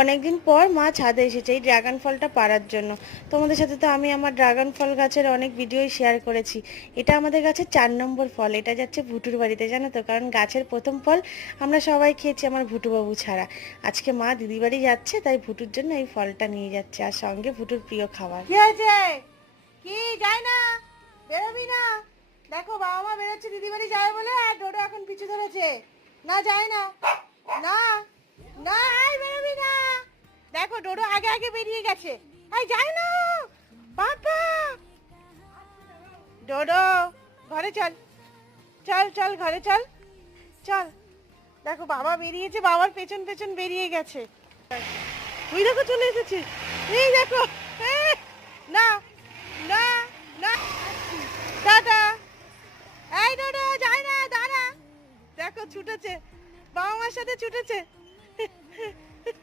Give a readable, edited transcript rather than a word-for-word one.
অনেকদিন পর মা ছাদে এসেছে এই ড্রাগন ফলটা পাড়ার জন্য। তোমাদের সাথে তো আমি আমার ড্রাগন ফল গাছের অনেক ভিডিওই শেয়ার করেছি। এটা আমাদের গাছের 4 নম্বর ফল। এটা যাচ্ছে ভুটুর বাড়িতে, জানো তো, কারণ গাছের প্রথম ফল আমরা সবাই খেয়েছি আমার ভুটুবাবু ছাড়া। আজকে মা দিদি বাড়ি যাচ্ছে, তাই ভুটুর জন্য এই ফলটা নিয়ে যাচ্ছে, আর সঙ্গে ভুটুর প্রিয় খাবার। কি হয়েছে? কি যায় না? বেরোবি না? দেখো বাবা মা বেরোচ্ছে দিদি বাড়ি যাবে বলে, আর ডোডো এখন পিছু ধরেছে। না যায় না, না না, এই বেরোবি না। দেখো ডোডো আগে আগে বেরিয়ে গেছে। এই যায় না বাবা। ডোডো ঘরে চল, চল চল ঘরে চল, চল। দেখো বাবা বেরিয়েছে, বাবার পেছন পেছন বেরিয়ে গেছে। তুই দেখো চলে এসেছে, এই দেখো। না না না, টাটা। এই ডোডো যায় না, দাঁড়া। দেখো ছুটেছে, বাবা মার সাথে ছুটেছে।